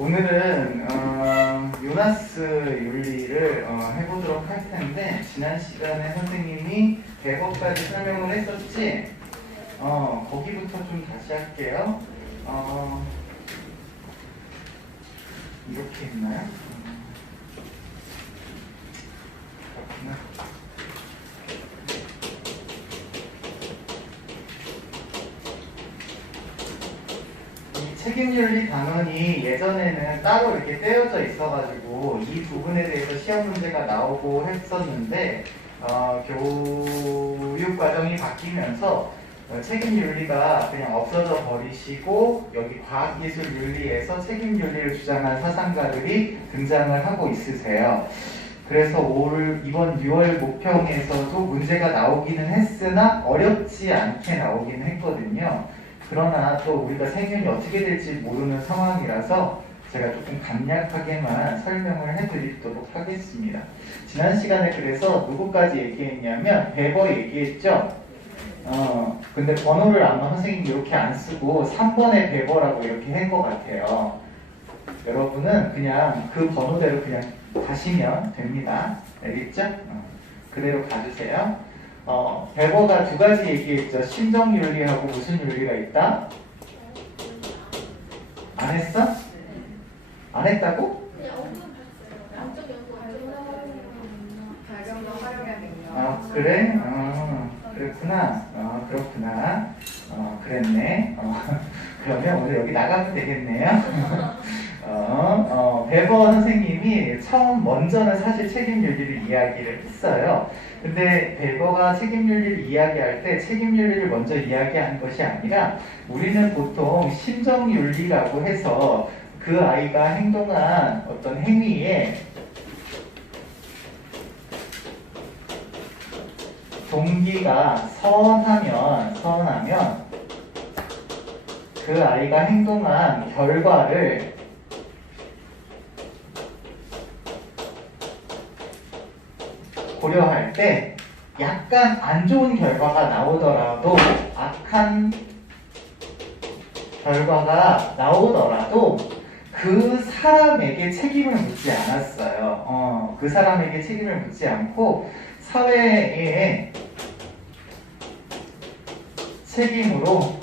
오늘은 요나스 윤리를 해보도록 할 텐데, 지난 시간에 선생님이 100억까지 설명을 했었지. 거기부터 좀 다시 할게요. 이렇게 했나요? 그렇구나. 책임윤리 단원이 예전에는 따로 이렇게 떼어져 있어가지고 이 부분에 대해서 시험 문제가 나오고 했었는데, 교육 과정이 바뀌면서 책임윤리가 그냥 없어져 버리시고 여기 과학기술윤리에서 책임윤리를 주장한 사상가들이 등장을 하고 있으세요. 그래서 이번 6월 모평에서도 문제가 나오기는 했으나 어렵지 않게 나오기는 했거든요. 그러나 또 우리가 생윤이 어떻게 될지 모르는 상황이라서 제가 조금 간략하게만 설명을 해드리도록 하겠습니다. 지난 시간에 그래서 누구까지 얘기했냐면 베버 얘기했죠? 근데 번호를 아마 선생님이 이렇게 안 쓰고 3번의 베버라고 이렇게 한 것 같아요. 여러분은 그냥 그 번호대로 그냥 가시면 됩니다. 알겠죠? 그대로 가주세요. 베버가 두 가지 얘기했죠. 심정윤리하고 무슨 윤리가 있다? 안 했어? 안 했다고? 그냥 언급했어요. 양적 연구 발견과 활용의 능력. 그래? 그렇구나. 그렇구나. 그랬네. 그러면 오늘 여기 나가면 되겠네요. 베버 선생님이 먼저는 사실 책임윤리를 이야기를 했어요. 근데 베버가 책임윤리를 이야기할 때 책임윤리를 먼저 이야기한 것이 아니라 우리는 보통 심정윤리라고 해서 그 아이가 행동한 어떤 행위에 동기가 선하면 그 아이가 행동한 결과를 고려할 때 약간 안 좋은 결과가 나오더라도, 악한 결과가 나오더라도 그 사람에게 책임을 묻지 않았어요. 그 사람에게 책임을 묻지 않고 사회의 책임으로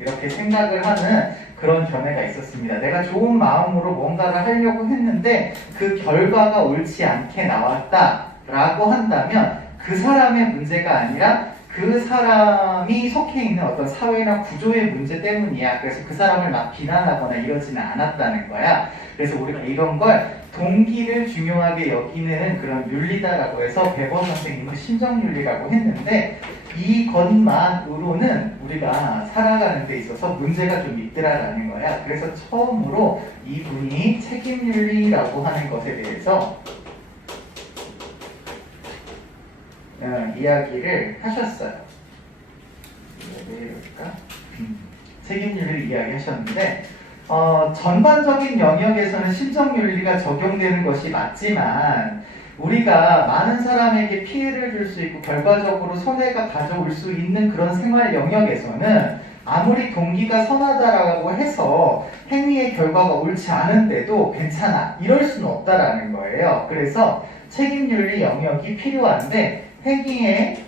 이렇게 생각을 하는 그런 견해가 있었습니다. 내가 좋은 마음으로 뭔가를 하려고 했는데 그 결과가 옳지 않게 나왔다라고 한다면 그 사람의 문제가 아니라 그 사람이 속해 있는 어떤 사회나 구조의 문제 때문이야. 그래서 그 사람을 막 비난하거나 이러지는 않았다는 거야. 그래서 우리가 이런 걸 동기를 중요하게 여기는 그런 윤리다라고 해서 베버 선생님은 심정윤리라고 했는데, 이것만으로는 우리가 살아가는 데 있어서 문제가 좀 있더라라는 거야. 그래서 처음으로 이분이 책임윤리라고 하는 것에 대해서 이야기를 하셨어요. 왜 이럴까? 책임윤리를 이야기하셨는데, 전반적인 영역에서는 심정윤리가 적용되는 것이 맞지만 우리가 많은 사람에게 피해를 줄 수 있고 결과적으로 손해가 가져올 수 있는 그런 생활 영역에서는 아무리 동기가 선하다라고 해서 행위의 결과가 옳지 않은데도 괜찮아, 이럴 수는 없다라는 거예요. 그래서 책임윤리 영역이 필요한데 행위의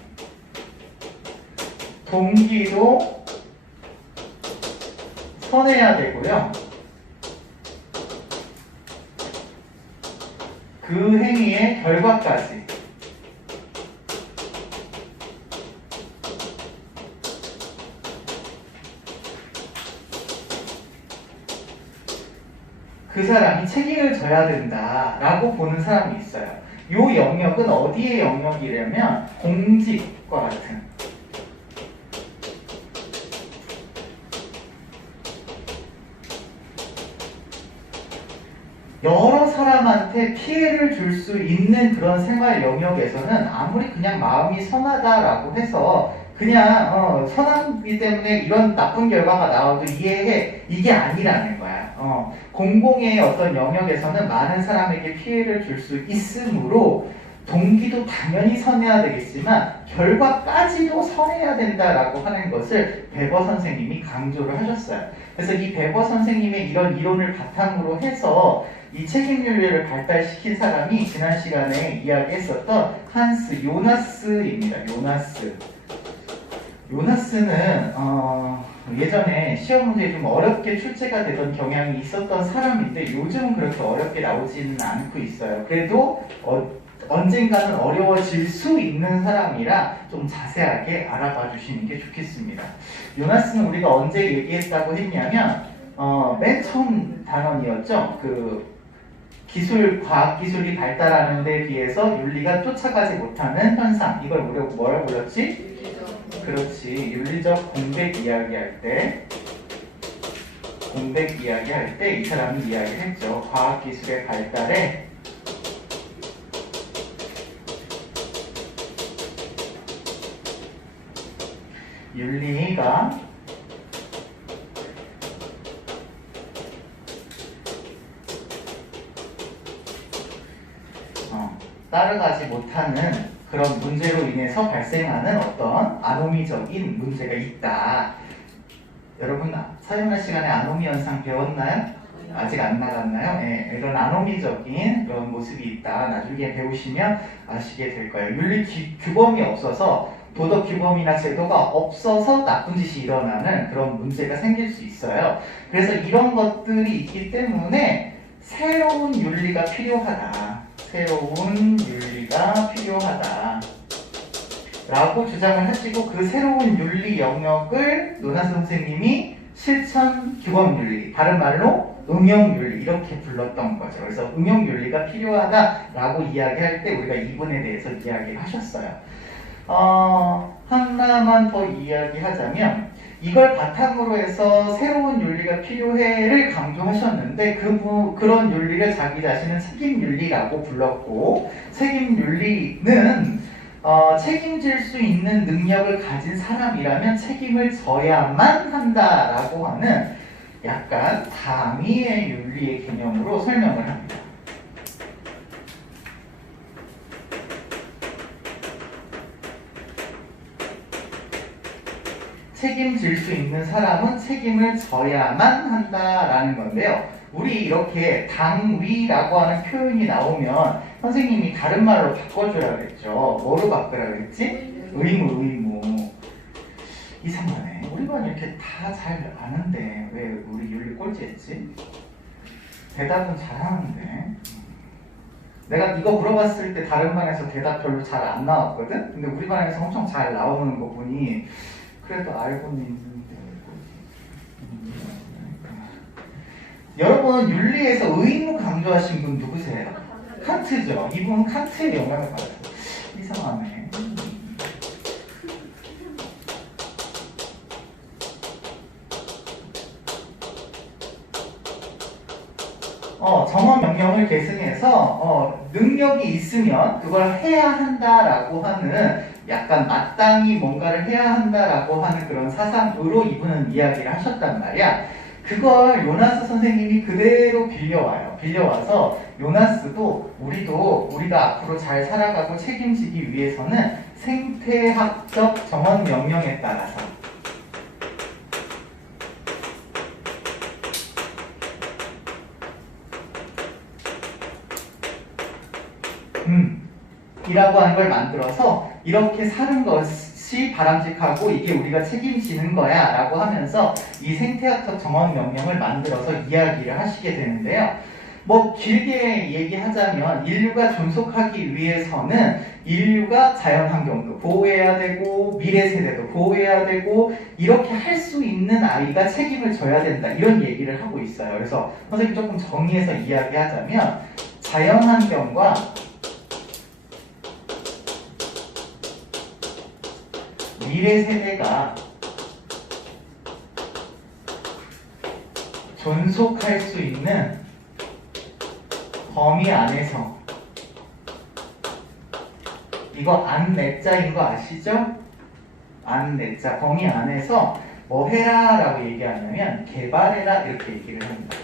동기도 선해야 되고요. 그 행위의 결과까지 그 사람이 책임을 져야 된다라고 보는 사람이 있어요. 이 영역은 어디의 영역이냐면 공직과 같은, 여러 사람한테 피해를 줄 수 있는 그런 생활 영역에서는 아무리 그냥 마음이 선하다라고 해서 그냥 선하기 때문에 이런 나쁜 결과가 나와도 이해해, 이게 아니라는 거야. 공공의 어떤 영역에서는 많은 사람에게 피해를 줄 수 있으므로 동기도 당연히 선해야 되겠지만 결과까지도 선해야 된다라고 하는 것을 베버 선생님이 강조를 하셨어요. 그래서 이 베버 선생님의 이런 이론을 바탕으로 해서 이 책임윤리를 발달시킨 사람이 지난 시간에 이야기했었던 한스 요나스입니다. 요나스는 예전에 시험 문제에 좀 어렵게 출제가 되던 경향이 있었던 사람인데 요즘은 그렇게 어렵게 나오지는 않고 있어요. 그래도 언젠가는 어려워질 수 있는 사람이라 좀 자세하게 알아봐 주시는 게 좋겠습니다. 요나스는 우리가 언제 얘기했다고 했냐면 맨 처음 단원이었죠. 그 과학기술이 발달하는 데 비해서 윤리가 쫓아가지 못하는 현상, 이걸 우리가 뭐라고 불렀지? 그렇지, 윤리적 공백 이야기할 때 이 사람이 이야기를 했죠. 과학기술의 발달에 윤리가 따라가지 못하는 그런 문제로 인해서 발생하는 어떤 아노미적인 문제가 있다. 여러분 사용할 시간에 아노미 현상 배웠나요? 아직 안 나갔나요? 네, 이런 아노미적인 그런 모습이 있다. 나중에 배우시면 아시게 될 거예요. 윤리 규범이 없어서 도덕 규범이나 제도가 없어서 나쁜 짓이 일어나는 그런 문제가 생길 수 있어요. 그래서 이런 것들이 있기 때문에 새로운 윤리가 필요하다. 라고 주장을 하시고 그 새로운 윤리 영역을 요나스 선생님이 실천 규범 윤리, 다른 말로 응용 윤리 이렇게 불렀던 거죠. 그래서 응용 윤리가 필요하다라고 이야기할 때 우리가 이분에 대해서 이야기를 하셨어요. 하나만 더 이야기하자면 이걸 바탕으로 해서 새로운 윤리가 필요해를 강조하셨는데 그런 윤리를 자기 자신은 책임윤리라고 불렀고 책임윤리는 책임질 수 있는 능력을 가진 사람이라면 책임을 져야만 한다라고 하는 약간 당위의 윤리의 개념으로 설명을 합니다. 책임질 수 있는 사람은 책임을 져야만 한다라는 건데요. 우리 이렇게 당위라고 하는 표현이 나오면 선생님이 다른 말로 바꿔줘야 겠죠. 뭐로 바꾸라 그랬지? 의무. 이상하네. 우리 반 이렇게 다 잘 아는데 왜 우리 윤리 꼴찌했지? 대답은 잘하는데 내가 이거 물어봤을 때 다른 반에서 대답 별로 잘 안 나왔거든? 근데 우리 반에서 엄청 잘 나오는 거 보니 그래도 알고는 있는데 여러분 윤리에서 의무 강조하신 분 누구세요? 칸트죠. 이분은 칸트의 영향을 받았어요. 이상하네. 정원 명령을 계승해서 능력이 있으면 그걸 해야 한다라고 하는 약간 마땅히 뭔가를 해야 한다라고 하는 그런 사상으로 이분은 이야기를 하셨단 말이야. 그걸 요나스 선생님이 그대로 빌려와서 요나스도 우리가 앞으로 잘 살아가고 책임지기 위해서는 생태학적 정원 명령에 따라서 이라고 하는 걸 만들어서 이렇게 사는 것이 바람직하고 이게 우리가 책임지는 거야 라고 하면서 이 생태학적 정원 명령을 만들어서 이야기를 하시게 되는데요. 뭐 길게 얘기하자면 인류가 존속하기 위해서는 인류가 자연환경도 보호해야 되고 미래 세대도 보호해야 되고 이렇게 할 수 있는 아이가 책임을 져야 된다 이런 얘기를 하고 있어요. 그래서 선생님 조금 정리해서 이야기하자면 자연환경과 미래 세대가 존속할 수 있는 범위 안에서 이거 안내자인 거 아시죠? 안내자 범위 안에서 뭐 해라 라고 얘기하냐면 개발해라 이렇게 얘기를 합니다.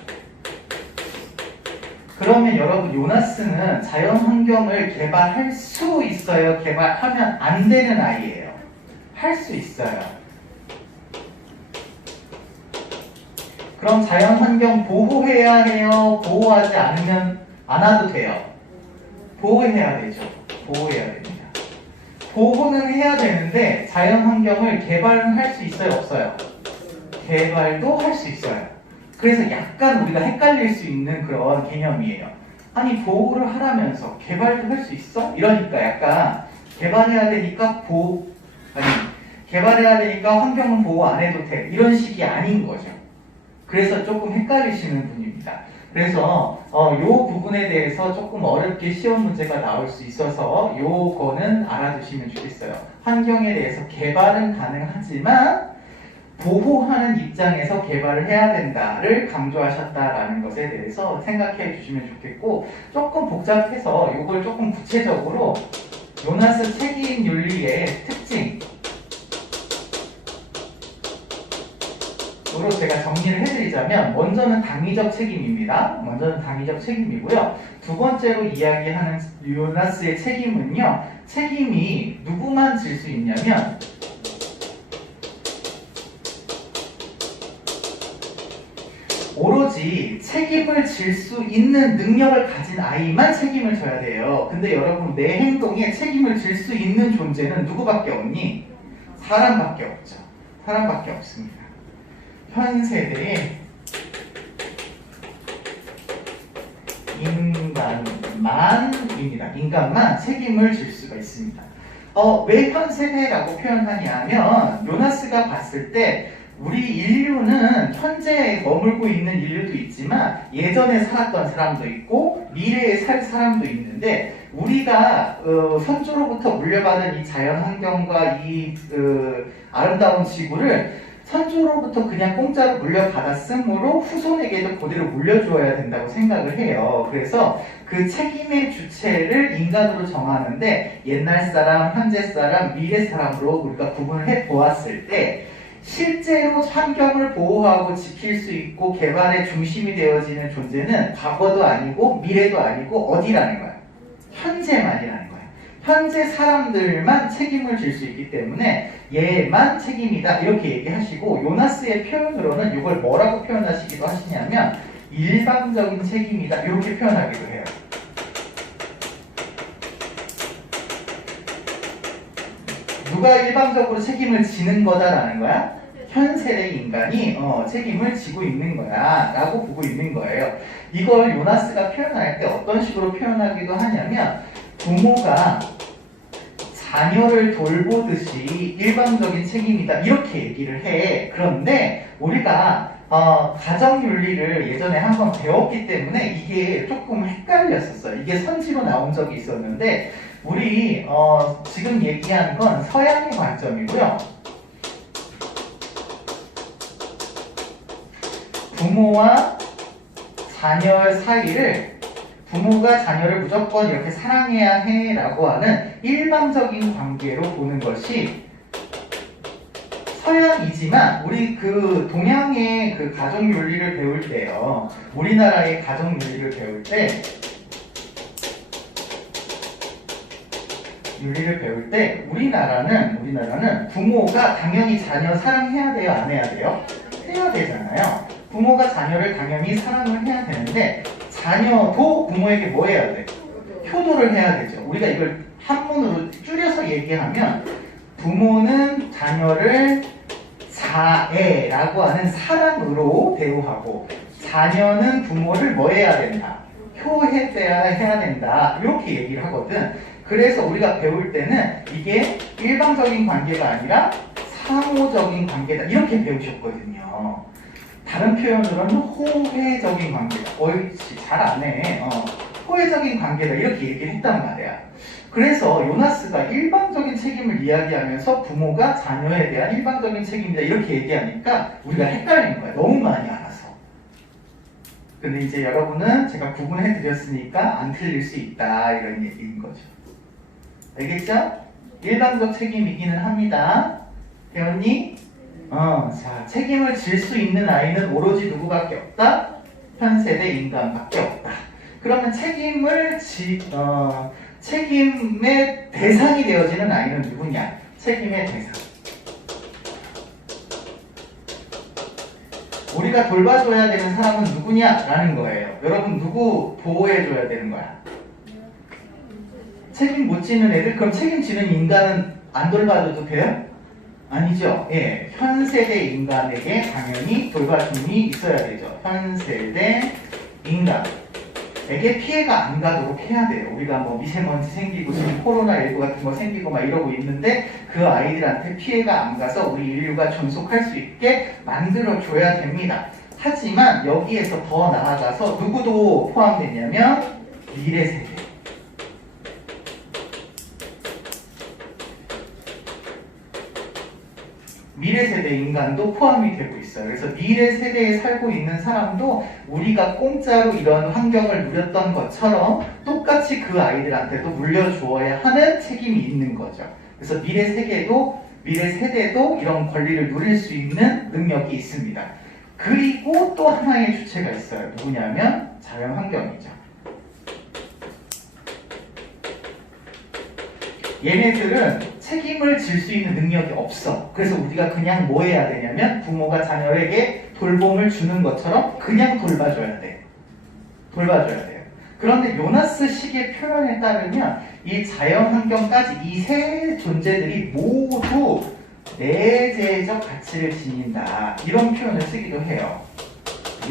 그러면 여러분 요나스는 자연 환경을 개발할 수 있어요? 개발하면 안 되는 아이예요? 할 수 있어요. 그럼 자연 환경 보호해야 해요? 보호하지 않으면 안 와도 돼요? 보호해야 되죠. 보호해야 됩니다. 보호는 해야 되는데 자연 환경을 개발은 할 수 있어요? 없어요? 개발도 할 수 있어요. 그래서 약간 우리가 헷갈릴 수 있는 그런 개념이에요. 아니 보호를 하라면서 개발도 할 수 있어? 이러니까 약간 개발해야 되니까 개발해야 되니까 환경은 보호 안 해도 돼. 이런 식이 아닌 거죠. 그래서 조금 헷갈리시는 분입니다. 그래서 요 부분에 대해서 조금 어렵게 시험 문제가 나올 수 있어서 요거는 알아두시면 좋겠어요. 환경에 대해서 개발은 가능하지만 보호하는 입장에서 개발을 해야 된다를 강조하셨다라는 것에 대해서 생각해 주시면 좋겠고, 조금 복잡해서 이걸 조금 구체적으로 요나스 책임 윤리의 특징 으로 제가 정리를 해드리자면, 먼저는 당위적 책임입니다. 먼저는 당위적 책임이고요. 두 번째로 이야기하는 요나스의 책임은요, 책임이 누구만 질 수 있냐면 오로지 책임을 질 수 있는 능력을 가진 아이만 책임을 져야 돼요. 근데 여러분, 내 행동에 책임을 질 수 있는 존재는 누구밖에 없니? 사람밖에 없죠. 사람밖에 없습니다. 현 세대의 인간만입니다. 인간만 책임을 질 수가 있습니다. 왜 현 세대라고 표현하냐 하면, 요나스가 봤을 때 우리 인류는 현재 머물고 있는 인류도 있지만 예전에 살았던 사람도 있고 미래에 살 사람도 있는데, 우리가 선조로부터 물려받은 이 자연 환경과 이 아름다운 지구를 선조로부터 그냥 공짜로 물려받았으므로 후손에게도 그대로 물려주어야 된다고 생각을 해요. 그래서 그 책임의 주체를 인간으로 정하는데, 옛날 사람, 현재 사람, 미래 사람으로 우리가 구분을 해 보았을 때, 실제로 환경을 보호하고 지킬 수 있고 개발의 중심이 되어지는 존재는 과거도 아니고 미래도 아니고 어디라는 거야? 현재만이라는 거야. 현재 사람들만 책임을 질 수 있기 때문에 얘만 책임이다, 이렇게 얘기하시고, 요나스의 표현으로는 이걸 뭐라고 표현하시기도 하시냐면 일방적인 책임이다, 이렇게 표현하기도 해요. 누가 일방적으로 책임을 지는 거다라는 거야? 현 세대 인간이 책임을 지고 있는 거야 라고 보고 있는 거예요. 이걸 요나스가 표현할 때 어떤 식으로 표현하기도 하냐면, 부모가 자녀를 돌보듯이 일방적인 책임이다, 이렇게 얘기를 해. 그런데 우리가 가정윤리를 예전에 한번 배웠기 때문에 이게 조금 헷갈렸었어요. 이게 선지로 나온 적이 있었는데, 우리 지금 얘기한 건 서양의 관점이고요. 부모와 자녀 사이를, 부모가 자녀를 무조건 이렇게 사랑해야 해 라고 하는 일방적인 관계로 보는 것이 서양이지만, 우리 그 동양의 그 가정 윤리를 배울 때요, 우리나라의 가정 윤리를 배울 때 우리나라는 부모가 당연히 자녀 사랑해야 돼요, 안 해야 돼요? 해야 되잖아요. 부모가 자녀를 당연히 사랑을 해야 되는데, 자녀도 부모에게 뭐 해야 돼? 효도를 해야 되죠. 우리가 이걸 한문으로 줄여서 얘기하면, 부모는 자녀를 자애라고 하는 사랑으로 대우하고, 자녀는 부모를 뭐 해야 된다? 효해야 된다, 이렇게 얘기를 하거든. 그래서 우리가 배울 때는 이게 일방적인 관계가 아니라 상호적인 관계다, 이렇게 배우셨거든요. 다른 표현으로는 호혜적인 관계다. 옳지, 잘 안 해. 호혜적인 관계다, 이렇게 얘기를 했단 말이야. 그래서 요나스가 일방적인 책임을 이야기하면서 부모가 자녀에 대한 일방적인 책임이다, 이렇게 얘기하니까 우리가 헷갈리는 거야. 너무 많이 알아서. 근데 이제 여러분은 제가 구분해 드렸으니까 안 틀릴 수 있다, 이런 얘기인 거죠. 알겠죠? 일방적 책임이기는 합니다. 배웠니? 자, 책임을 질 수 있는 아이는 오로지 누구밖에 없다? 현 세대 인간밖에 없다. 그러면 책임의 대상이 되어지는 아이는 누구냐? 책임의 대상. 우리가 돌봐줘야 되는 사람은 누구냐라는 거예요. 여러분 누구 보호해줘야 되는 거야? 책임 못 지는 애들? 그럼 책임지는 인간은 안 돌봐줘도 돼요? 아니죠. 예, 현 세대 인간에게 당연히 돌봐줌이 있어야 되죠. 현 세대 인간에게 피해가 안 가도록 해야 돼요. 우리가 뭐 미세먼지 생기고 지금 코로나19 같은 거 생기고 막 이러고 있는데 그 아이들한테 피해가 안 가서 우리 인류가 존속할 수 있게 만들어줘야 됩니다. 하지만 여기에서 더 나아가서 누구도 포함되냐면 미래 세대. 미래 세대 인간도 포함이 되고 있어요. 그래서 미래 세대에 살고 있는 사람도 우리가 공짜로 이런 환경을 누렸던 것처럼 똑같이 그 아이들한테도 물려주어야 하는 책임이 있는 거죠. 그래서 미래 세대도 이런 권리를 누릴 수 있는 능력이 있습니다. 그리고 또 하나의 주체가 있어요. 누구냐면 자연환경이죠. 얘네들은 책임을 질 수 있는 능력이 없어. 그래서 우리가 그냥 뭐 해야 되냐면 부모가 자녀에게 돌봄을 주는 것처럼 그냥 돌봐줘야 돼. 돌봐줘야 돼요. 그런데 요나스 식의 표현에 따르면 이 자연환경까지 이 세 존재들이 모두 내재적 가치를 지닌다. 이런 표현을 쓰기도 해요.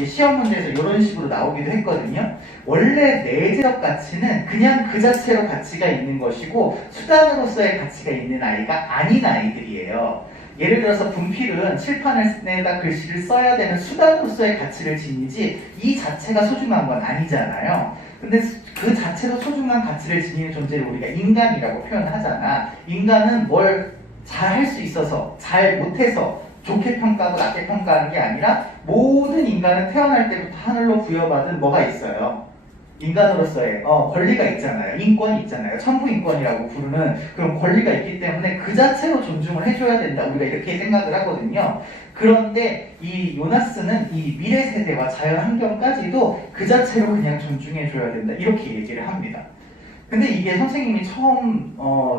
시험 문제에서 이런 식으로 나오기도 했거든요. 원래 내재적 가치는 그냥 그 자체로 가치가 있는 것이고 수단으로서의 가치가 있는 아이가 아닌 아이들이에요. 예를 들어서 분필은 칠판에다 글씨를 써야 되는 수단으로서의 가치를 지니지 이 자체가 소중한 건 아니잖아요. 근데 그 자체로 소중한 가치를 지니는 존재를 우리가 인간이라고 표현하잖아. 인간은 뭘 잘 할 수 있어서 잘 못해서 좋게 평가하고 낮게 평가하는 게 아니라 모든 인간은 태어날 때부터 하늘로 부여받은 뭐가 있어요. 인간으로서의 권리가 있잖아요. 인권이 있잖아요. 천부인권이라고 부르는 그런 권리가 있기 때문에 그 자체로 존중을 해줘야 된다. 우리가 이렇게 생각을 하거든요. 그런데 이 요나스는 이 미래 세대와 자연환경까지도 그 자체로 그냥 존중해줘야 된다. 이렇게 얘기를 합니다. 근데 이게 선생님이 처음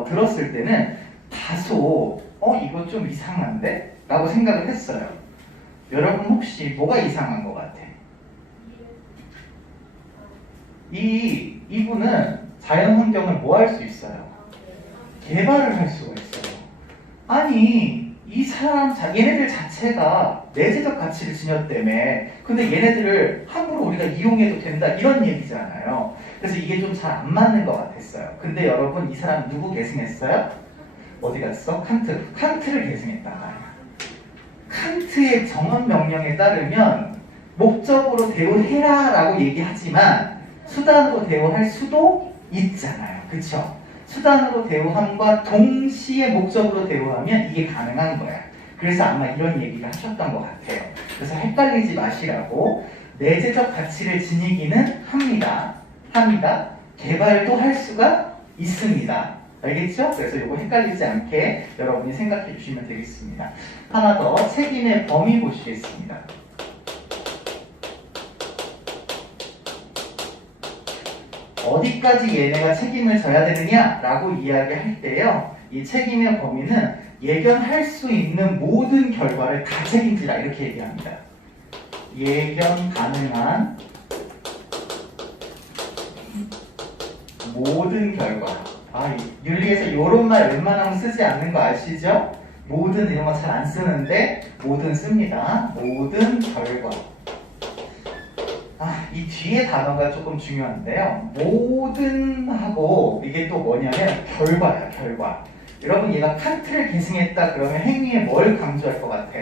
들었을 때는 다소 이거 좀 이상한데? 라고 생각을 했어요. 여러분 혹시 뭐가 이상한 것 같아? 이분은 자연환경을 뭐 할 수 있어요? 개발을 할 수가 있어요. 아니 이 사람 얘네들 자체가 내재적 가치를 지녔다며. 근데 얘네들을 함부로 우리가 이용해도 된다 이런 얘기잖아요. 그래서 이게 좀 잘 안 맞는 것 같았어요. 근데 여러분 이 사람 누구 계승했어요? 어디 갔어? 칸트를 계승했단 말이야. 칸트의 정언 명령에 따르면 목적으로 대우해라 라고 얘기하지만 수단으로 대우할 수도 있잖아요. 그쵸? 수단으로 대우함과 동시에 목적으로 대우하면 이게 가능한 거야. 그래서 아마 이런 얘기를 하셨던 것 같아요. 그래서 헷갈리지 마시라고. 내재적 가치를 지니기는 합니다. 개발도 할 수가 있습니다. 알겠죠? 그래서 이거 헷갈리지 않게 여러분이 생각해 주시면 되겠습니다. 하나 더 책임의 범위 보시겠습니다. 어디까지 얘네가 책임을 져야 되느냐라고 이야기할 때요. 이 책임의 범위는 예견할 수 있는 모든 결과를 다 책임지라 이렇게 얘기합니다. 예견 가능한 모든 결과. 윤리에서 이런 말 웬만하면 쓰지 않는 거 아시죠? 모든 이런 거 잘 안 쓰는데 모든 씁니다. 모든 결과. 이 뒤에 단어가 조금 중요한데요. 모든 하고 이게 또 뭐냐면 결과야, 결과. 여러분 얘가 칸트를 계승했다 그러면 행위에 뭘 강조할 것 같아?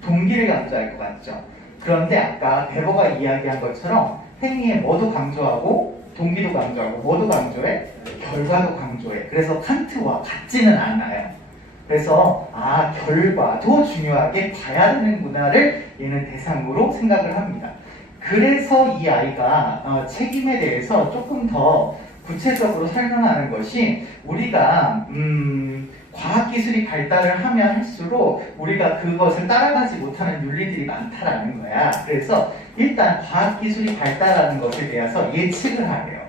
동기를 강조할 것 같죠? 그런데 아까 베버가 이야기한 것처럼 행위에 뭐도 강조하고 동기도 강조하고 뭐도 강조해? 결과도 강조해. 그래서 칸트와 같지는 않아요. 그래서 결과도 중요하게 봐야 되는구나를 얘는 대상으로 생각을 합니다. 그래서 이 아이가 책임에 대해서 조금 더 구체적으로 설명하는 것이 우리가 과학기술이 발달을 하면 할수록 우리가 그것을 따라가지 못하는 윤리들이 많다라는 거야. 그래서 일단 과학기술이 발달하는 것에 대해서 예측을 하래요.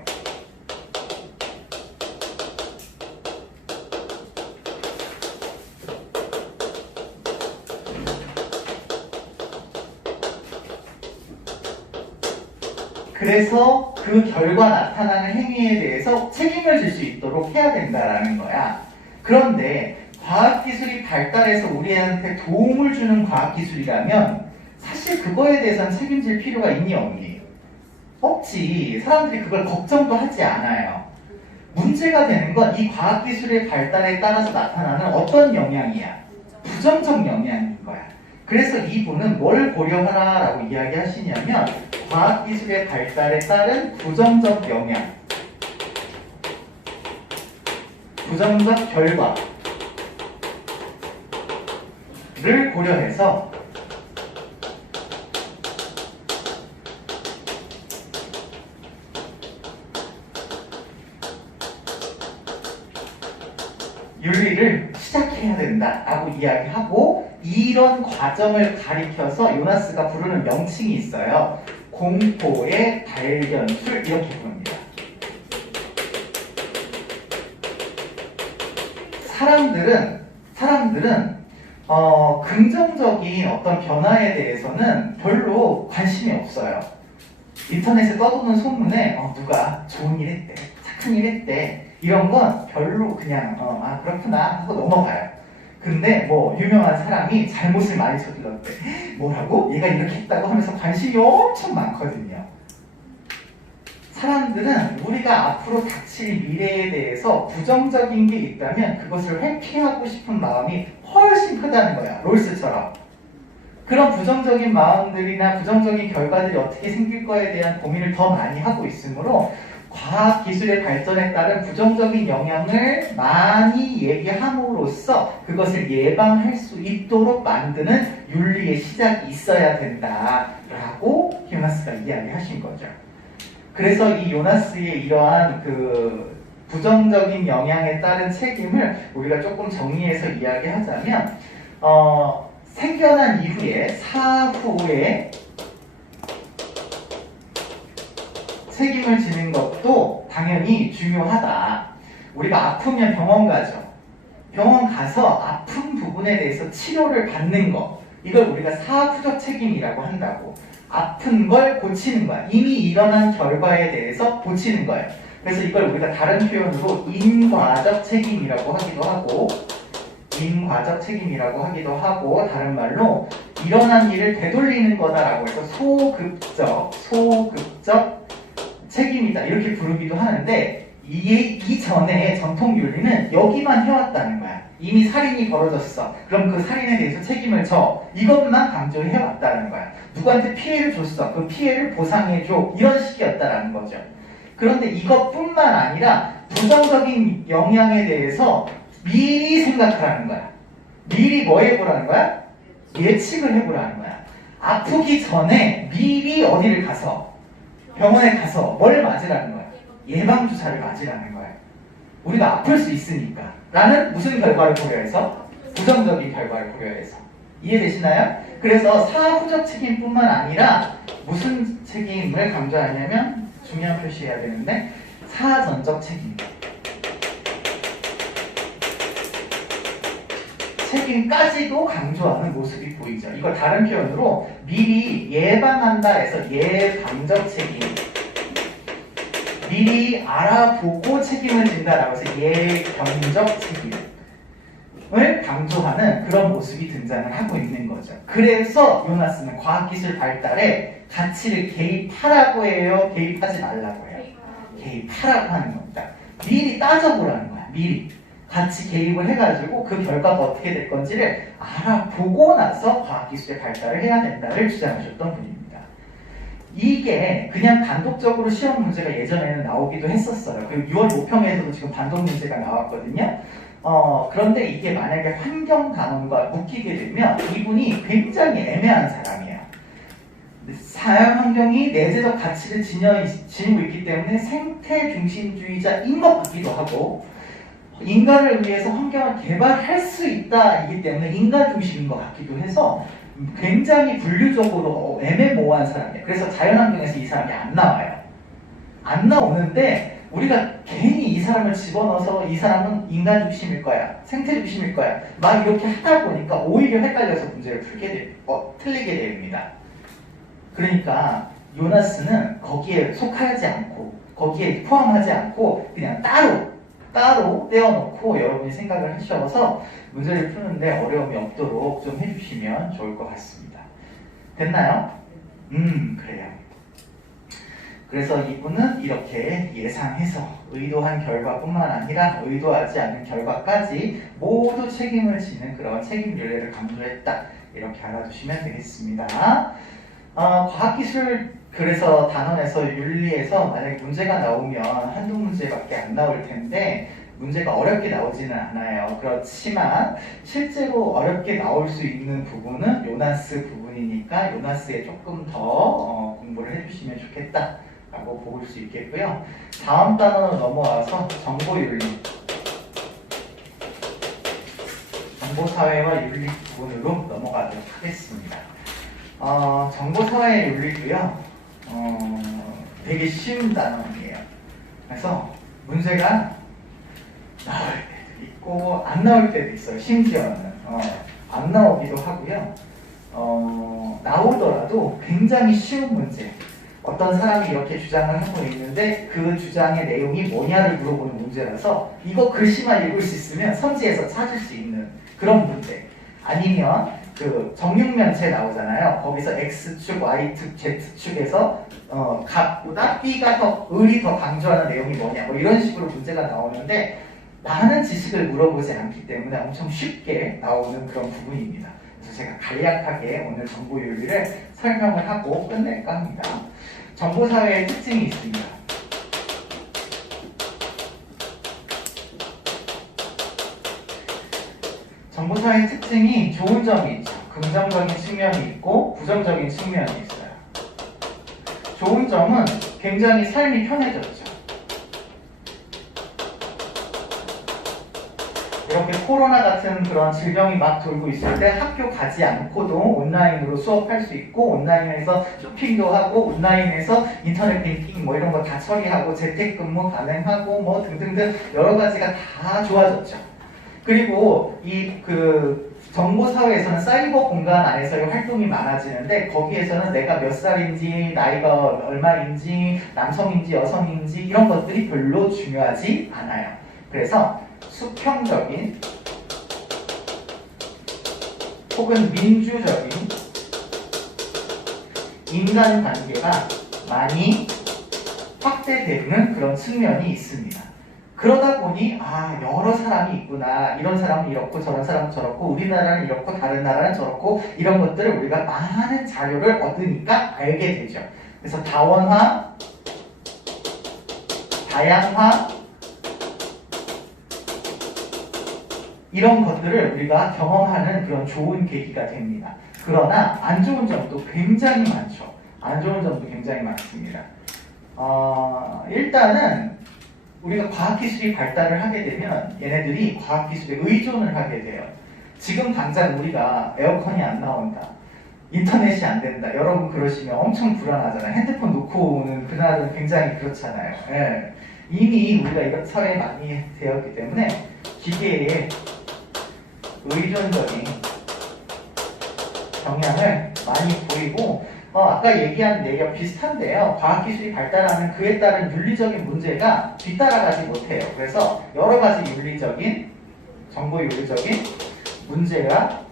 그래서 그 결과 나타나는 행위에 대해서 책임을 질 수 있도록 해야 된다라는 거야. 그런데 과학기술이 발달해서 우리한테 도움을 주는 과학기술이라면 사실 그거에 대해서는 책임질 필요가 있니 없니? 없지. 사람들이 그걸 걱정도 하지 않아요. 문제가 되는 건 이 과학기술의 발달에 따라서 나타나는 어떤 영향이야? 부정적 영향인 거야. 그래서 이분은 뭘 고려하라라고 이야기하시냐면 과학기술의 발달에 따른 부정적 영향, 부정적 결과를 고려해서 윤리를 시작해야 된다라고 이야기하고 이런 과정을 가리켜서 요나스가 부르는 명칭이 있어요. 공포의 발견술 이렇게 부릅니다. 사람들은 긍정적인 어떤 변화에 대해서는 별로 관심이 없어요. 인터넷에 떠도는 소문에 누가 좋은 일 했대, 착한 일 했대 이런 건 별로 그냥 그렇구나 하고 넘어가요. 근데 뭐 유명한 사람이 잘못을 많이 저질렀대. 뭐라고? 얘가 이렇게 했다고 하면서 관심이 엄청 많거든요. 사람들은 우리가 앞으로 닥칠 미래에 대해서 부정적인 게 있다면 그것을 회피하고 싶은 마음이 훨씬 크다는 거야. 롤스처럼. 그런 부정적인 마음들이나 부정적인 결과들이 어떻게 생길 거에 대한 고민을 더 많이 하고 있으므로 과학기술의 발전에 따른 부정적인 영향을 많이 얘기함으로써 그것을 예방할 수 있도록 만드는 윤리의 시작이 있어야 된다라고 요나스가 이야기하신 거죠. 그래서 이 요나스의 이러한 그 부정적인 영향에 따른 책임을 우리가 조금 정리해서 이야기하자면 생겨난 이후에 사후에 책임을 지는 것도 당연히 중요하다. 우리가 아프면 병원 가죠. 병원 가서 아픈 부분에 대해서 치료를 받는 거, 이걸 우리가 사후적 책임이라고 한다고. 아픈 걸 고치는 거야. 이미 일어난 결과에 대해서 고치는 거예요. 그래서 이걸 우리가 다른 표현으로 인과적 책임이라고 하기도 하고, 인과적 책임이라고 하기도 하고, 다른 말로 일어난 일을 되돌리는 거다라고 해서 소극적 책임이다 이렇게 부르기도 하는데, 이전에 전통 윤리는 여기만 해왔다는 거야. 이미 살인이 벌어졌어. 그럼 그 살인에 대해서 책임을 져. 이것만 강조해왔다는 거야. 누구한테 피해를 줬어. 그 피해를 보상해줘. 이런 식이었다라는 거죠. 그런데 이것뿐만 아니라 부정적인 영향에 대해서 미리 생각하라는 거야. 미리 뭐 해보라는 거야? 예측을 해보라는 거야. 아프기 전에 미리 어디를 가서 병원에 가서 뭘 맞으라는 거야? 예방주사를 맞으라는 거야. 우리가 아플 수 있으니까. 라는 무슨 결과를 고려해서? 부정적인 결과를 고려해서. 이해되시나요? 그래서 사후적 책임뿐만 아니라 무슨 책임을 강조하냐면 중요한 표시해야 되는데 사전적 책임. 책임까지도 강조하는 모습이 보이죠. 이걸 다른 표현으로 미리 예방한다 해서 예방적 책임. 미리 알아보고 책임을 진다라고 해서 예견적 책임을 강조하는 그런 모습이 등장을 하고 있는 거죠. 그래서 요나스는 과학기술 발달에 가치를 개입하라고 해요? 개입하지 말라고 해요? 개입하라고 하는 겁니다. 미리 따져보라는 거야. 미리. 같이 개입을 해가지고 그 결과가 어떻게 될 건지를 알아보고 나서 과학기술의 발달을 해야 된다를 주장하셨던 분입니다. 이게 그냥 단독적으로 시험 문제가 예전에는 나오기도 했었어요. 그리고 6월 모평에서도 지금 반복 문제가 나왔거든요. 그런데 이게 만약에 환경 단원과 묶이게 되면 이분이 굉장히 애매한 사람이에요. 사회 환경이 내재적 가치를 지니고 있기 때문에 생태 중심주의자인 것 같기도 하고, 인간을 위해서 환경을 개발할 수 있다이기 때문에 인간 중심인 것 같기도 해서 굉장히 분류적으로 애매모호한 사람이에요. 그래서 자연환경에서 이 사람이 안 나와요. 안 나오는데 우리가 괜히 이 사람을 집어넣어서 이 사람은 인간 중심일 거야, 생태 중심일 거야 막 이렇게 하다 보니까 오히려 헷갈려서 문제를 틀리게 됩니다. 그러니까 요나스는 거기에 속하지 않고 거기에 포함하지 않고 그냥 따로 떼어놓고 여러분이 생각을 하셔서 문제를 푸는데 어려움이 없도록 좀 해주시면 좋을 것 같습니다. 됐나요? 그래요. 그래서 이분은 이렇게 예상해서 의도한 결과뿐만 아니라 의도하지 않은 결과까지 모두 책임을 지는 그런 책임 윤리를 강조했다. 이렇게 알아두시면 되겠습니다. 과학기술 그래서 단원에서 윤리에서 만약에 문제가 나오면 한두 문제밖에 안 나올 텐데 문제가 어렵게 나오지는 않아요. 그렇지만 실제로 어렵게 나올 수 있는 부분은 요나스 부분이니까 요나스에 조금 더 공부를 해주시면 좋겠다 라고 볼 수 있겠고요. 다음 단원으로 넘어와서 정보윤리, 정보사회와 윤리 부분으로 넘어가도록 하겠습니다. 정보사회 윤리도요, 되게 쉬운 단어이에요. 그래서 문제가 나올 때도 있고 안 나올 때도 있어요. 심지어는 안 나오기도 하고요. 나오더라도 굉장히 쉬운 문제. 어떤 사람이 이렇게 주장을 하고 있는데 그 주장의 내용이 뭐냐를 물어보는 문제라서 이거 글씨만 읽을 수 있으면 선지에서 찾을 수 있는 그런 문제. 아니면 그 정육면체 나오잖아요. 거기서 X축, Y축, Z축에서 값보다 B가 을이 더 강조하는 내용이 뭐냐 뭐 이런 식으로 문제가 나오는데 많은 지식을 물어보지 않기 때문에 엄청 쉽게 나오는 그런 부분입니다. 그래서 제가 간략하게 오늘 정보윤리를 설명을 하고 끝낼까 합니다. 정보사회의 특징이 있습니다. 정보사회의 특징이 좋은 점이 있죠. 긍정적인 측면이 있고 부정적인 측면이 있어요. 좋은 점은 굉장히 삶이 편해졌죠. 이렇게 코로나 같은 그런 질병이 막 돌고 있을 때 학교 가지 않고도 온라인으로 수업할 수 있고 온라인에서 쇼핑도 하고 온라인에서 인터넷 뱅킹 뭐 이런 거 다 처리하고 재택근무 가능하고 뭐 등등등 여러 가지가 다 좋아졌죠. 그리고 이 정보사회에서는 사이버 공간 안에서의 활동이 많아지는데 거기에서는 내가 몇 살인지 나이가 얼마인지 남성인지 여성인지 이런 것들이 별로 중요하지 않아요. 그래서 수평적인 혹은 민주적인 인간관계가 많이 확대되는 그런 측면이 있습니다. 그러다 보니 여러 사람이 있구나. 이런 사람은 이렇고 저런 사람은 저렇고 우리나라는 이렇고 다른 나라는 저렇고 이런 것들을 우리가 많은 자료를 얻으니까 알게 되죠. 그래서 다원화, 다양화 이런 것들을 우리가 경험하는 그런 좋은 계기가 됩니다. 그러나 안 좋은 점도 굉장히 많죠. 안 좋은 점도 굉장히 많습니다. 일단은 우리가 과학기술이 발달을 하게 되면 얘네들이 과학기술에 의존을 하게 돼요. 지금 당장 우리가 에어컨이 안 나온다. 인터넷이 안 된다. 여러분 그러시면 엄청 불안하잖아요. 핸드폰 놓고 오는 그날은 굉장히 그렇잖아요. 예. 이미 우리가 이런 사회에 많이 되었기 때문에 기계에 의존적인 경향을 많이 보이고 아까 얘기한 내용 비슷한데요. 과학기술이 발달하면 그에 따른 윤리적인 문제가 뒤따라가지 못해요. 그래서 여러 가지 윤리적인, 정보윤리적인 문제가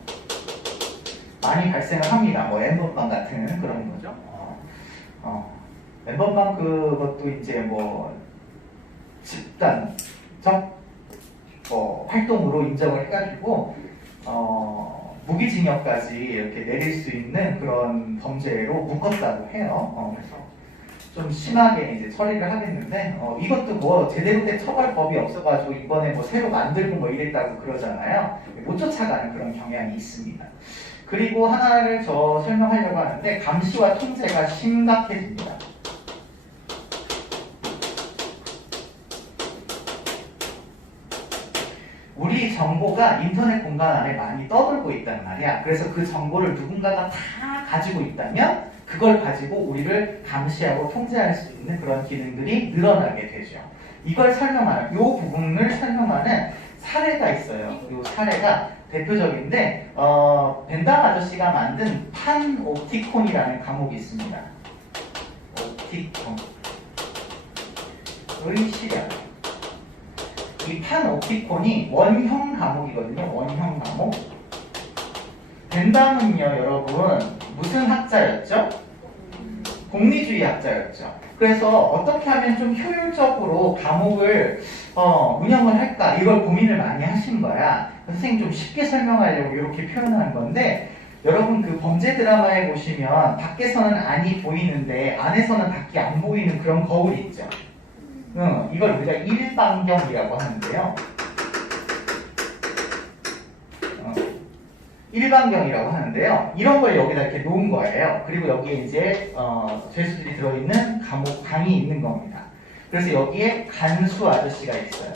많이 발생을 합니다. 뭐 엠번방 같은 그런 거죠. 엠번방 그것도 이제 뭐 집단적 활동으로 인정을 해가지고 무기징역까지 이렇게 내릴 수 있는 그런 범죄로 묶었다고 해요. 그래서 좀 심하게 이제 처리를 하겠는데 이것도 뭐 제대로 된 처벌법이 없어가지고 이번에 뭐 새로 만들고 뭐 이랬다고 그러잖아요. 못 쫓아가는 그런 경향이 있습니다. 그리고 하나를 저 설명하려고 하는데 감시와 통제가 심각해집니다. 우리 정보가 인터넷 공간 안에 많이 떠돌고 있단 말이야. 그래서 그 정보를 누군가가 다 가지고 있다면 그걸 가지고 우리를 감시하고 통제할 수 있는 그런 기능들이 늘어나게 되죠. 이걸 설명하는, 이 부분을 설명하는 사례가 있어요. 이 사례가 대표적인데 벤담 아저씨가 만든 판옵티콘이라는 과목이 있습니다. 옵티콘의 실현. 이 판옵티콘이 원형 과목이거든요. 원형 과목. 벤담은요, 여러분 무슨 학자였죠? 공리주의 학자였죠. 그래서 어떻게 하면 좀 효율적으로 과목을 운영을 할까 이걸 고민을 많이 하신 거야. 선생님 좀 쉽게 설명하려고 이렇게 표현한 건데 여러분 그 범죄 드라마에 보시면 밖에서는 안이 보이는데 안에서는 밖이 안 보이는 그런 거울이 있죠. 이걸 우리가 일반경이라고 하는데요. 일반경이라고 하는데요. 이런 걸 여기다 이렇게 놓은 거예요. 그리고 여기에 이제 죄수들이 들어있는 강이 있는 겁니다. 그래서 여기에 간수 아저씨가 있어요.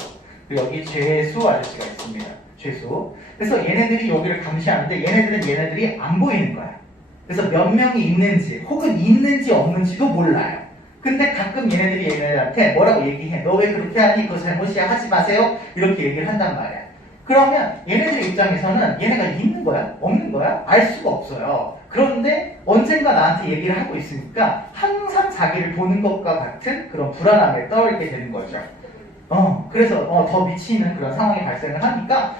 그리고 여기 죄수 아저씨가 있습니다. 죄수. 그래서 얘네들이 여기를 감시하는데 얘네들이 안 보이는 거야. 그래서 몇 명이 있는지 혹은 있는지 없는지도 몰라요. 근데 가끔 얘네들한테 뭐라고 얘기해. 너 왜 그렇게 하니? 그거 잘못이야. 하지 마세요. 이렇게 얘기를 한단 말이야. 그러면 얘네들 입장에서는 얘네가 있는 거야? 없는 거야? 알 수가 없어요. 그런데 언젠가 나한테 얘기를 하고 있으니까 항상 자기를 보는 것과 같은 그런 불안함에 떠올게 되는 거죠. 그래서 더 미치는 그런 상황이 발생을 하니까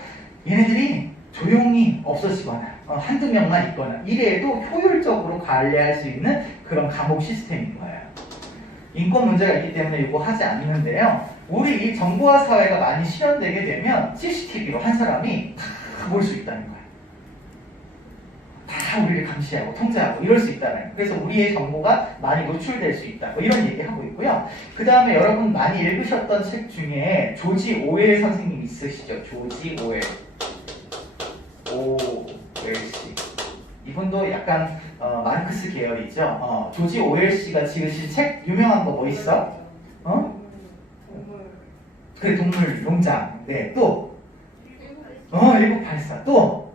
얘네들이 조용히 없어지거나 한두 명만 있거나 이래도 효율적으로 관리할 수 있는 그런 감옥 시스템인 거예요. 인권 문제가 있기 때문에 이거 하지 않는데요. 우리 이 정보화 사회가 많이 실현되게 되면 CCTV로 한 사람이 다 볼 수 있다는 거예요. 다 우리를 감시하고 통제하고 이럴 수 있다는 거예요. 그래서 우리의 정보가 많이 노출될 수 있다. 뭐 이런 얘기하고 있고요. 그 다음에 여러분 많이 읽으셨던 책 중에 조지 오웰 선생님 있으시죠? 조지 오웰. 오웰씨. 이분도 약간 마르크스 계열이죠. 조지 오웰 씨가 지으신 책 유명한 거 뭐 있어? 그래, 동물 농장. 네, 또 1984. 또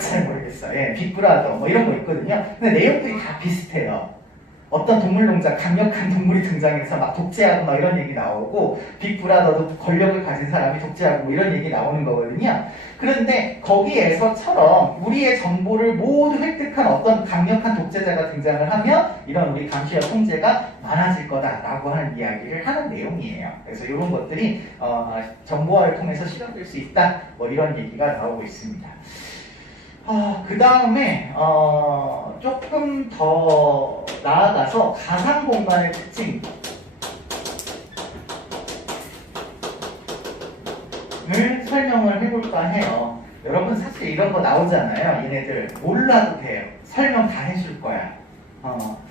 잘 모르겠어. 예, 빅브라더 뭐 이런 거 있거든요. 근데 내용들이 다 비슷해요. 어떤 동물농장 강력한 동물이 등장해서 막 독재하고 막 이런 얘기 나오고 빅브라더도 권력을 가진 사람이 독재하고 뭐 이런 얘기 나오는 거거든요. 그런데 거기에서처럼 우리의 정보를 모두 획득한 어떤 강력한 독재자가 등장을 하면 이런 우리 감시와 통제가 많아질 거다라고 하는 이야기를 하는 내용이에요. 그래서 이런 것들이 정보화를 통해서 실현될 수 있다 뭐 이런 얘기가 나오고 있습니다. 그 다음에 조금 더 나아가서 가상 공간의 특징을 설명을 해볼까 해요. 여러분 사실 이런 거 나오잖아요. 얘네들 몰라도 돼요. 설명 다 해줄 거야.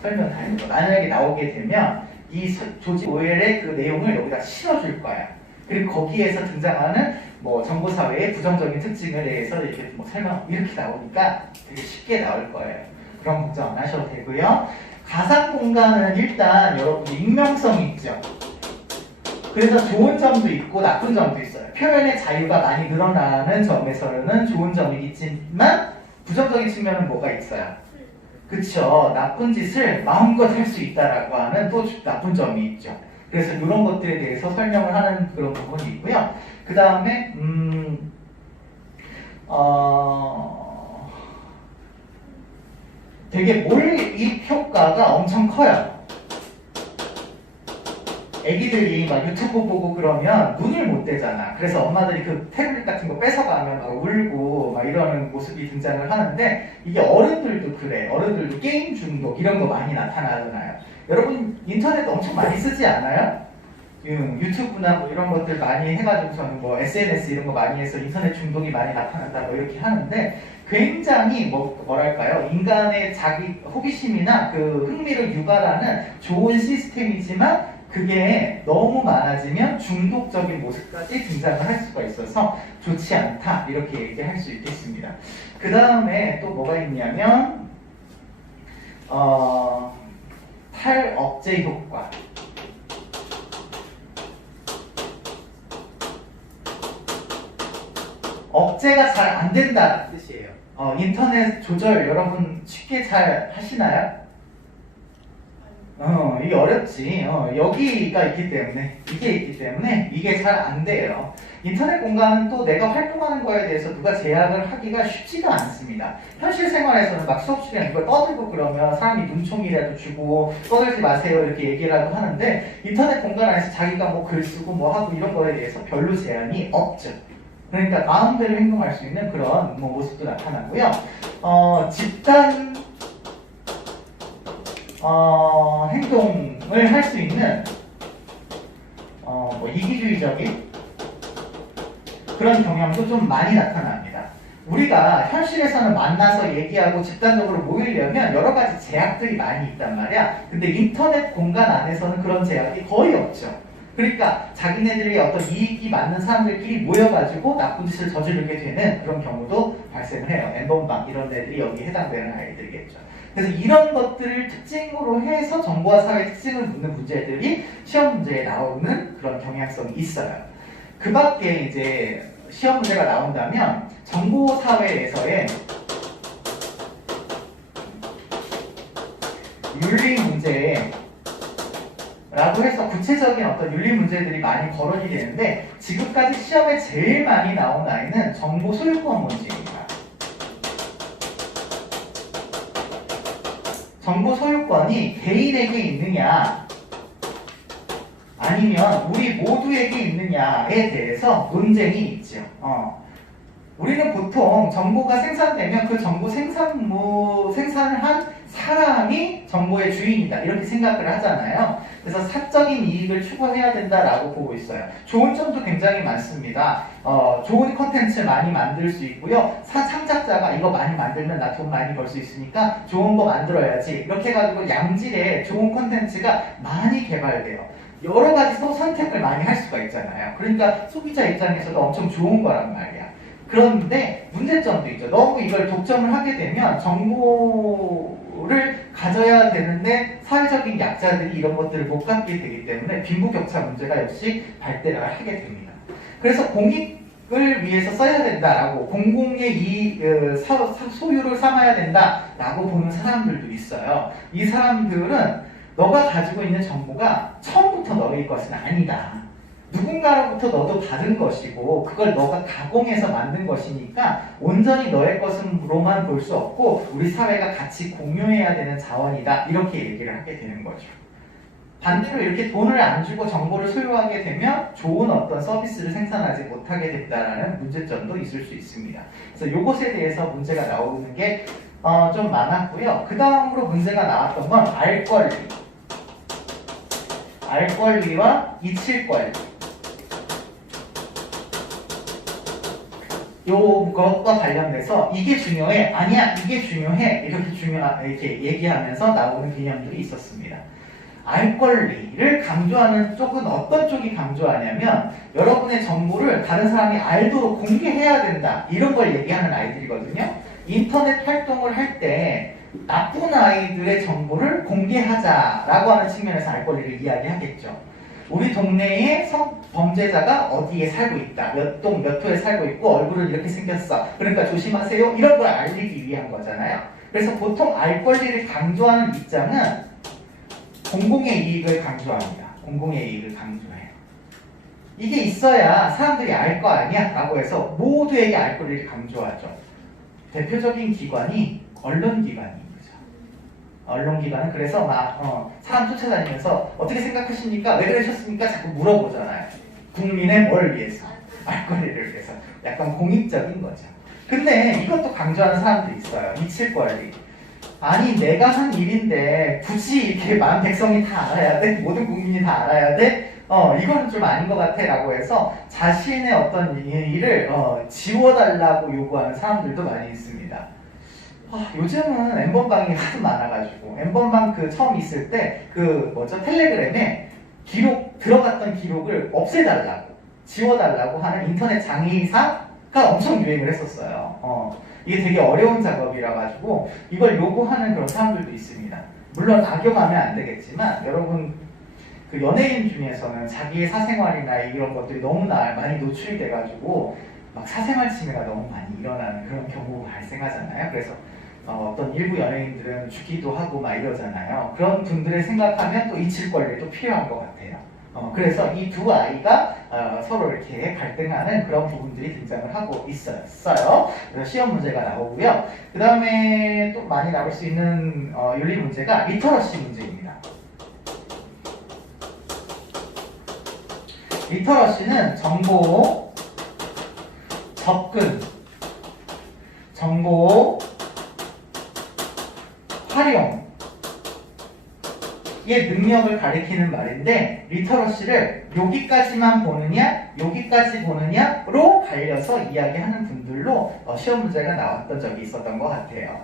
설명 다 해줄 거야. 만약에 나오게 되면 이 조지 오웰의 그 내용을 여기다 실어줄 거야. 그리고 거기에서 등장하는 뭐 정보사회의 부정적인 특징에 대해서 이렇게 뭐 설명 이렇게 나오니까 되게 쉽게 나올 거예요. 그런 걱정 안 하셔도 되고요. 가상 공간은 일단 여러분 익명성이 있죠. 그래서 좋은 점도 있고 나쁜 점도 있어요. 표현의 자유가 많이 늘어나는 점에서는 좋은 점이 있지만 부정적인 측면은 뭐가 있어요? 그쵸. 나쁜 짓을 마음껏 할 수 있다라고 하는 또 나쁜 점이 있죠. 그래서 이런 것들에 대해서 설명을 하는 그런 부분이 있고요. 그 다음에 되게 몰입 효과가 엄청 커요. 애기들이 막 유튜브 보고 그러면 눈을 못 떼잖아. 그래서 엄마들이 그 태블릿 같은 거 뺏어가면 막 울고 막 이러는 모습이 등장을 하는데 이게 어른들도 그래. 어른들도 게임 중독 이런 거 많이 나타나잖아요. 여러분 인터넷 엄청 많이 쓰지 않아요? 유튜브나 뭐 이런 것들 많이 해가지고 저는 뭐 SNS 이런 거 많이 해서 인터넷 중독이 많이 나타난다 뭐 이렇게 하는데 굉장히 뭐랄까요? 인간의 자기 호기심이나 그 흥미를 유발하는 좋은 시스템이지만 그게 너무 많아지면 중독적인 모습까지 등장을 할 수가 있어서 좋지 않다 이렇게 얘기할 수 있겠습니다. 그 다음에 또 뭐가 있냐면 탈억제 효과. 안 된다는 뜻이에요. 인터넷 조절 여러분 쉽게 잘 하시나요? 이게 어렵지. 여기가 있기 때문에, 이게 있기 때문에 이게 잘 안 돼요. 인터넷 공간은 또 내가 활동하는 거에 대해서 누가 제약을 하기가 쉽지가 않습니다. 현실 생활에서는 막 수업 시간에 이걸 떠들고 그러면 사람이 눈총이라도 주고 떠들지 마세요 이렇게 얘기라도 하는데 인터넷 공간 안에서 자기가 뭐 글 쓰고 뭐 하고 이런 거에 대해서 별로 제한이 없죠. 그러니까 마음대로 행동할 수 있는 그런 뭐 모습도 나타나고요. 집단 행동을 할 수 있는 뭐 이기주의적인 그런 경향도 좀 많이 나타납니다. 우리가 현실에서는 만나서 얘기하고 집단적으로 모이려면 여러 가지 제약들이 많이 있단 말이야. 근데 인터넷 공간 안에서는 그런 제약이 거의 없죠. 그러니까 자기네들이 어떤 이익이 맞는 사람들끼리 모여가지고 나쁜 짓을 저지르게 되는 그런 경우도 발생을 해요. 엠번방 이런 애들이 여기 해당되는 아이들이겠죠. 그래서 이런 것들을 특징으로 해서 정보화 사회 특징을 묻는 문제들이 시험 문제에 나오는 그런 경향성이 있어요. 그 밖에 이제 시험 문제가 나온다면 정보 사회에서의 윤리 문제라고 해서 구체적인 어떤 윤리 문제들이 많이 거론이 되는데 지금까지 시험에 제일 많이 나온 아이는 정보 소유권 문제입니다. 정보 소유권이 개인에게 있느냐 아니면 우리 모두에게 있느냐에 대해서 논쟁이 있죠. 우리는 보통 정보가 생산되면 그 정보 생산을 한 사람이 정보의 주인이다 이렇게 생각을 하잖아요. 그래서 사적인 이익을 추구해야 된다라고 보고 있어요. 좋은 점도 굉장히 많습니다. 좋은 컨텐츠 많이 만들 수 있고요. 창작자가 이거 많이 만들면 나 돈 많이 벌 수 있으니까 좋은 거 만들어야지 이렇게 해가지고 양질의 좋은 컨텐츠가 많이 개발돼요. 여러 가지 선택을 많이 할 수가 있잖아요. 그러니까 소비자 입장에서도 엄청 좋은 거란 말이야. 그런데 문제점도 있죠. 너무 이걸 독점을 하게 되면 정보를 가져야 되는데 사회적인 약자들이 이런 것들을 못 갖게 되기 때문에 빈부격차 문제가 역시 발생을 하게 됩니다. 그래서 공익을 위해서 써야 된다라고 공공의 이 소유를 삼아야 된다라고 보는 사람들도 있어요. 이 사람들은 너가 가지고 있는 정보가 처음부터 너의 것은 아니다. 누군가로부터 너도 받은 것이고 그걸 너가 가공해서 만든 것이니까 온전히 너의 것으로만 볼 수 없고 우리 사회가 같이 공유해야 되는 자원이다. 이렇게 얘기를 하게 되는 거죠. 반대로 이렇게 돈을 안 주고 정보를 소유하게 되면 좋은 어떤 서비스를 생산하지 못하게 된다는 문제점도 있을 수 있습니다. 그래서 이것에 대해서 문제가 나오는 게 좀 많았고요. 그 다음으로 문제가 나왔던 건 알 권리. 알 권리와 잊힐 권리. 요것과 관련돼서 이게 중요해, 아니야, 이게 중요해 이렇게 얘기하면서 나오는 개념들이 있었습니다. 알 권리를 강조하는 쪽은 어떤 쪽이 강조하냐면 여러분의 정보를 다른 사람이 알도록 공개해야 된다 이런 걸 얘기하는 아이들이거든요. 인터넷 활동을 할 때 나쁜 아이들의 정보를 공개하자라고 하는 측면에서 알 권리를 이야기하겠죠. 우리 동네에 범죄자가 어디에 살고 있다. 몇 동 몇 호에 살고 있고 얼굴은 이렇게 생겼어. 그러니까 조심하세요. 이런 걸 알리기 위한 거잖아요. 그래서 보통 알 권리를 강조하는 입장은 공공의 이익을 강조합니다. 공공의 이익을 강조해요. 이게 있어야 사람들이 알 거 아니야? 라고 해서 모두에게 알 권리를 강조하죠. 대표적인 기관이 언론기관입니다. 언론기관은 그래서 막 사람 쫓아다니면서 어떻게 생각하십니까? 왜 그러셨습니까? 자꾸 물어보잖아요. 국민의 뭘 위해서? 알 권리를 위해서. 약간 공익적인 거죠. 근데 이것도 강조하는 사람들이 있어요. 잊힐 권리. 아니 내가 한 일인데 굳이 이렇게 만 백성이 다 알아야 돼? 모든 국민이 다 알아야 돼? 이거는 좀 아닌 것 같아 라고 해서 자신의 어떤 일을 지워달라고 요구하는 사람들도 많이 있습니다. 요즘은 엠번방이 하도 많아가지고 엠번방 처음 있을 때 텔레그램에 들어갔던 기록을 없애달라고 지워달라고 하는 인터넷 장애이사가 엄청 유행을 했었어요. 이게 되게 어려운 작업이라 가지고 이걸 요구하는 그런 사람들도 있습니다. 물론 악용하면 안 되겠지만 여러분 연예인 중에서는 자기의 사생활이나 이런 것들이 너무나 많이 노출이 돼가지고 막 사생활 침해가 너무 많이 일어나는 그런 경우가 발생하잖아요. 그래서 어떤 일부 연예인들은 죽기도 하고 막 이러잖아요. 그런 분들을 생각하면 또 잊힐 권리도 필요한 것 같아요. 그래서 이 두 아이가 서로 이렇게 갈등하는 그런 부분들이 등장을 하고 있었어요. 그래서 시험 문제가 나오고요. 그 다음에 또 많이 나올 수 있는 윤리 문제가 리터러시 문제입니다. 리터러시는 정보 접근, 정보 활용의 능력을 가리키는 말인데 리터러시를 여기까지만 보느냐 여기까지 보느냐로 갈려서 이야기하는 분들로 시험 문제가 나왔던 적이 있었던 것 같아요.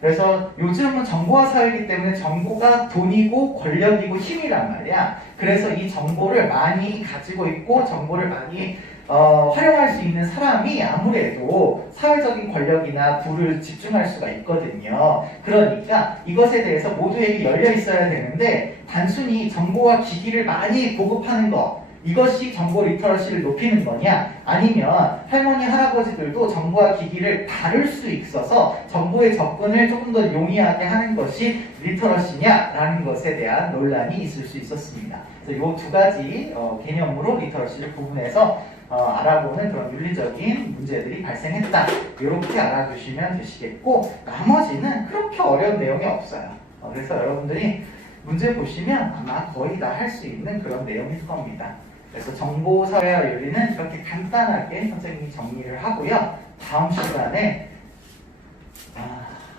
그래서 요즘은 정보화 사회이기 때문에 정보가 돈이고 권력이고 힘이란 말이야. 그래서 이 정보를 많이 가지고 있고 정보를 많이 활용할 수 있는 사람이 아무래도 사회적인 권력이나 부를 집중할 수가 있거든요. 그러니까 이것에 대해서 모두에게 열려 있어야 되는데 단순히 정보와 기기를 많이 보급하는 것 이것이 정보 리터러시를 높이는 거냐 아니면 할머니 할아버지들도 정보와 기기를 다룰 수 있어서 정보의 접근을 조금 더 용이하게 하는 것이 리터러시냐라는 것에 대한 논란이 있을 수 있었습니다. 그래서 이 두 가지 개념으로 리터러시를 구분해서 알아보는 그런 윤리적인 문제들이 발생했다. 이렇게 알아두시면 되시겠고 나머지는 그렇게 어려운 내용이 없어요. 그래서 여러분들이 문제 보시면 아마 거의 다 할 수 있는 그런 내용일 겁니다. 그래서 정보사회와 윤리는 이렇게 간단하게 선생님이 정리를 하고요. 다음 시간에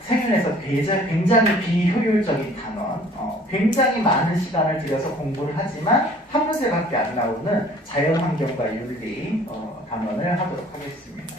생윤에서 굉장히 비효율적인 단원, 굉장히 많은 시간을 들여서 공부를 하지만 한 문제밖에 안 나오는 자연환경과 윤리 단원을 하도록 하겠습니다.